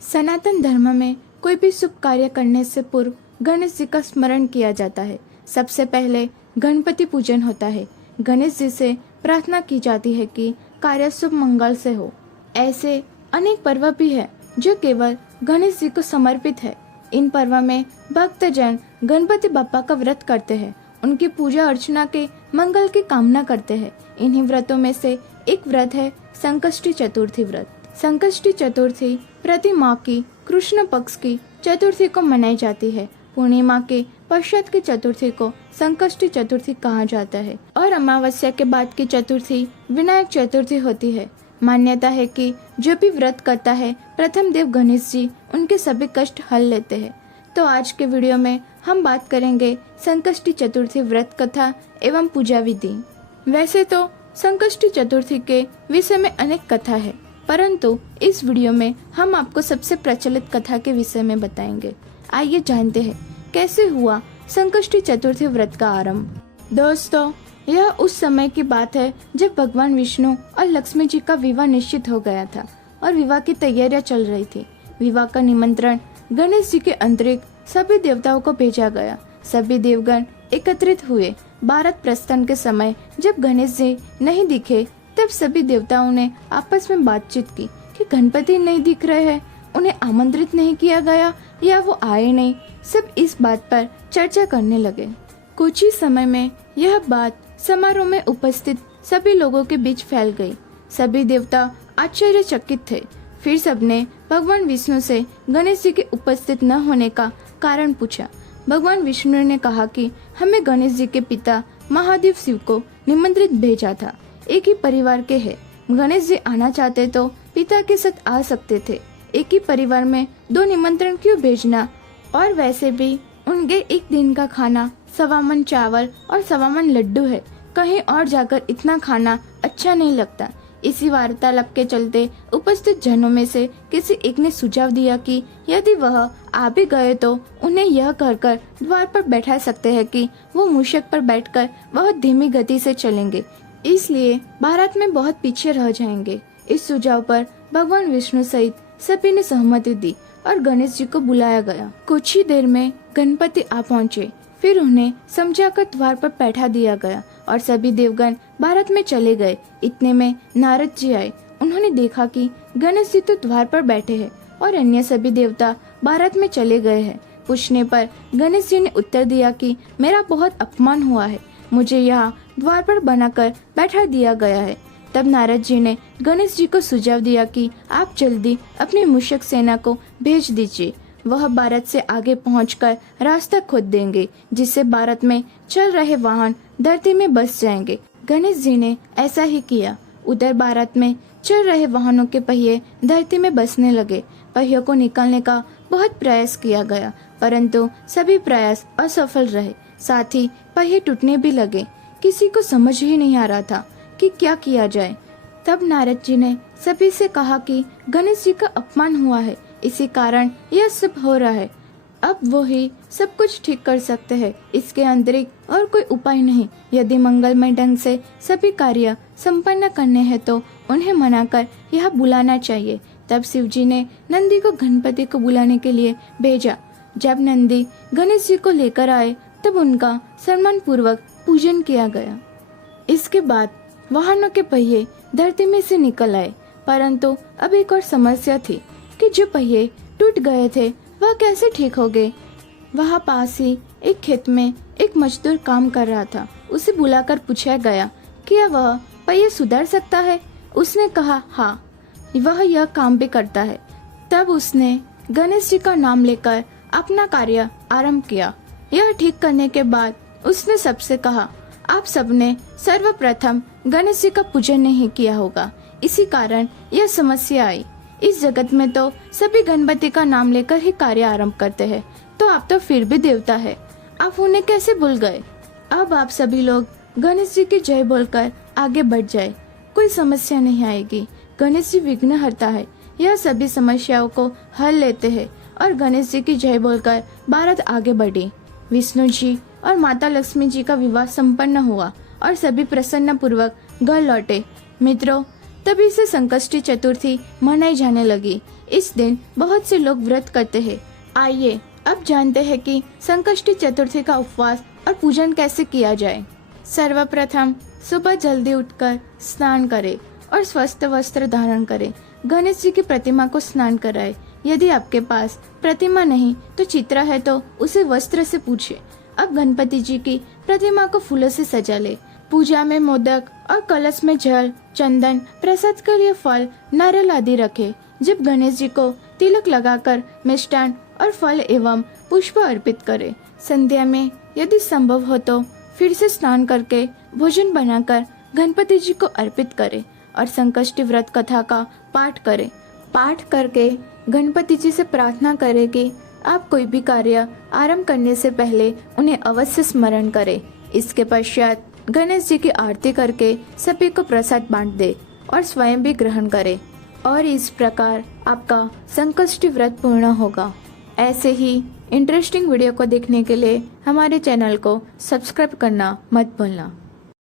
सनातन धर्म में कोई भी शुभ कार्य करने से पूर्व गणेश जी का स्मरण किया जाता है। सबसे पहले गणपति पूजन होता है। गणेश जी से प्रार्थना की जाती है कि कार्य शुभ मंगल से हो। ऐसे अनेक पर्व भी है जो केवल गणेश जी को समर्पित है। इन पर्व में भक्तजन गणपति बप्पा का व्रत करते हैं, उनकी पूजा अर्चना के मंगल की कामना करते हैं। इन्हीं व्रतों में से एक व्रत है संकष्टी चतुर्थी व्रत। संकष्टी चतुर्थी प्रति माह की कृष्ण पक्ष की चतुर्थी को मनाई जाती है। पूर्णिमा के पश्चात की चतुर्थी को संकष्टी चतुर्थी कहा जाता है और अमावस्या के बाद की चतुर्थी विनायक चतुर्थी होती है। मान्यता है कि जो भी व्रत करता है प्रथम देव गणेश जी उनके सभी कष्ट हल लेते हैं। तो आज के वीडियो में हम बात करेंगे संकष्टी चतुर्थी व्रत कथा एवं पूजा विधि। वैसे तो संकष्टी चतुर्थी के विषय में अनेक कथा है, परंतु इस वीडियो में हम आपको सबसे प्रचलित कथा के विषय में बताएंगे। आइए जानते हैं कैसे हुआ संकष्टी चतुर्थी व्रत का आरंभ। दोस्तों, यह उस समय की बात है जब भगवान विष्णु और लक्ष्मी जी का विवाह निश्चित हो गया था और विवाह की तैयारियां चल रही थी। विवाह का निमंत्रण गणेश जी के अतिरिक्त सभी देवताओं को भेजा गया। सभी देवगण एकत्रित हुए। भारत प्रस्थान के समय जब गणेश जी नहीं दिखे तब सभी देवताओं ने आपस में बातचीत की कि गणपति नहीं दिख रहे हैं, उन्हें आमंत्रित नहीं किया गया या वो आए नहीं। सब इस बात पर चर्चा करने लगे। कुछ ही समय में यह बात समारोह में उपस्थित सभी लोगों के बीच फैल गई। सभी देवता आश्चर्यचकित थे। फिर सबने भगवान विष्णु से गणेश जी के उपस्थित न होने का कारण पूछा। भगवान विष्णु ने कहा कि हमें गणेश जी के पिता महादेव शिव को निमंत्रित भेजा था। एक ही परिवार के हैं। गणेश जी आना चाहते तो पिता के साथ आ सकते थे। एक ही परिवार में दो निमंत्रण क्यों भेजना? और वैसे भी उनके एक दिन का खाना 1.25 मन चावल और 1.25 मन लड्डू है। कहीं और जाकर इतना खाना अच्छा नहीं लगता। इसी वार्तालाप के चलते उपस्थित जनों में से किसी एक ने सुझाव दिया कि यदि वह आ भी गए तो उन्हें यह कहकर द्वार पर बैठा सकते हैं कि वो मूषक पर बैठकर बहुत धीमी गति से चलेंगे, इसलिए भारत में बहुत पीछे रह जाएंगे। इस सुझाव पर भगवान विष्णु सहित सभी ने सहमति दी और गणेश जी को बुलाया गया। कुछ ही देर में गणपति आ पहुँचे। फिर उन्हें समझाकर द्वार पर बैठा दिया गया और सभी देवगण भारत में चले गए। इतने में नारद जी आए। उन्होंने देखा कि गणेश जी तो द्वार पर बैठे हैं और अन्य सभी देवता भारत में चले गए हैं। पूछने पर गणेश जी ने उत्तर दिया कि मेरा बहुत अपमान हुआ है, मुझे यहाँ द्वार पर बनाकर बैठा दिया गया है। तब नारद जी ने गणेश जी को सुझाव दिया कि आप जल्दी अपनी मूषक सेना को भेज दीजिए। वह भारत से आगे पहुंचकर रास्ता खोद देंगे, जिससे भारत में चल रहे वाहन धरती में बस जाएंगे। गणेश जी ने ऐसा ही किया। उधर भारत में चल रहे वाहनों के पहिए धरती में बसने लगे। पहियों को निकालने का बहुत प्रयास किया गया, परंतु सभी प्रयास असफल रहे। साथ ही पहिए टूटने भी लगे। किसी को समझ ही नहीं आ रहा था कि क्या किया जाए। तब नारद जी ने सभी से कहा कि गणेश जी का अपमान हुआ है, इसी कारण यह सब हो रहा है। अब वो ही सब कुछ ठीक कर सकते हैं, इसके अतिरिक्त और कोई उपाय नहीं। यदि मंगलमय ढंग से सभी कार्य संपन्न करने हैं तो उन्हें मनाकर यह बुलाना चाहिए। तब शिव जी ने नंदी को गणपति को बुलाने के लिए भेजा। जब नंदी गणेश जी को लेकर आए तब उनका सम्मान पूर्वक पूजन किया गया। इसके बाद वाहनों के पहिए धरती में से निकल आए, परंतु अब एक और समस्या थी कि जो पहिए टूट गए थे वह कैसे ठीक हो गए। वहाँ पास ही एक खेत में एक मजदूर काम कर रहा था। उसे बुलाकर पूछा गया कि वह पहिए सुधार सकता है। उसने कहा हाँ, वह यह काम भी करता है। तब उसने गणेश जी का नाम लेकर अपना कार्य आरंभ किया। यह ठीक करने के बाद उसने सबसे कहा, आप सबने सर्वप्रथम गणेश जी का पूजन नहीं किया होगा, इसी कारण यह समस्या आई। इस जगत में तो सभी गणपति का नाम लेकर ही कार्य आरंभ करते हैं, तो आप तो फिर भी देवता है, आप उन्हें कैसे भूल गए? अब आप सभी लोग गणेश जी की जय बोलकर आगे बढ़ जाए, कोई समस्या नहीं आएगी। गणेश जी विघ्नहर्ता है, यह सभी समस्याओं को हल लेते हैं। और गणेश जी की जय बोलकर भारत आगे बढ़ी। विष्णु जी और माता लक्ष्मी जी का विवाह संपन्न हुआ और सभी प्रसन्न पूर्वक घर लौटे। मित्रों, तभी से संकष्टी चतुर्थी मनाई जाने लगी। इस दिन बहुत से लोग व्रत करते हैं। आइए अब जानते हैं कि संकष्टी चतुर्थी का उपवास और पूजन कैसे किया जाए। सर्वप्रथम सुबह जल्दी उठकर स्नान करें और स्वस्थ वस्त्र धारण करें। गणेश जी की प्रतिमा को स्नान कराएं। यदि आपके पास प्रतिमा नहीं तो चित्र है तो उसे वस्त्र से पूछे। अब गणपति जी की प्रतिमा को फूलों से सजा ले। पूजा में मोदक और कलश में जल, चंदन, प्रसाद के लिए फल, नारियल आदि रखे। जब गणेश जी को तिलक लगाकर मिष्टान और फल एवं पुष्प अर्पित करें। संध्या में यदि संभव हो तो फिर से स्नान करके भोजन बनाकर गणपति जी को अर्पित करें और संकष्टी व्रत कथा का पाठ करें। पाठ करके गणपति जी से प्रार्थना करें कि आप कोई भी कार्य आरंभ करने से पहले उन्हें अवश्य स्मरण करें। इसके पश्चात गणेश जी की आरती करके सभी को प्रसाद बांट दे और स्वयं भी ग्रहण करे और इस प्रकार आपका संकष्टी व्रत पूर्ण होगा। ऐसे ही इंटरेस्टिंग वीडियो को देखने के लिए हमारे चैनल को सब्सक्राइब करना मत भूलना।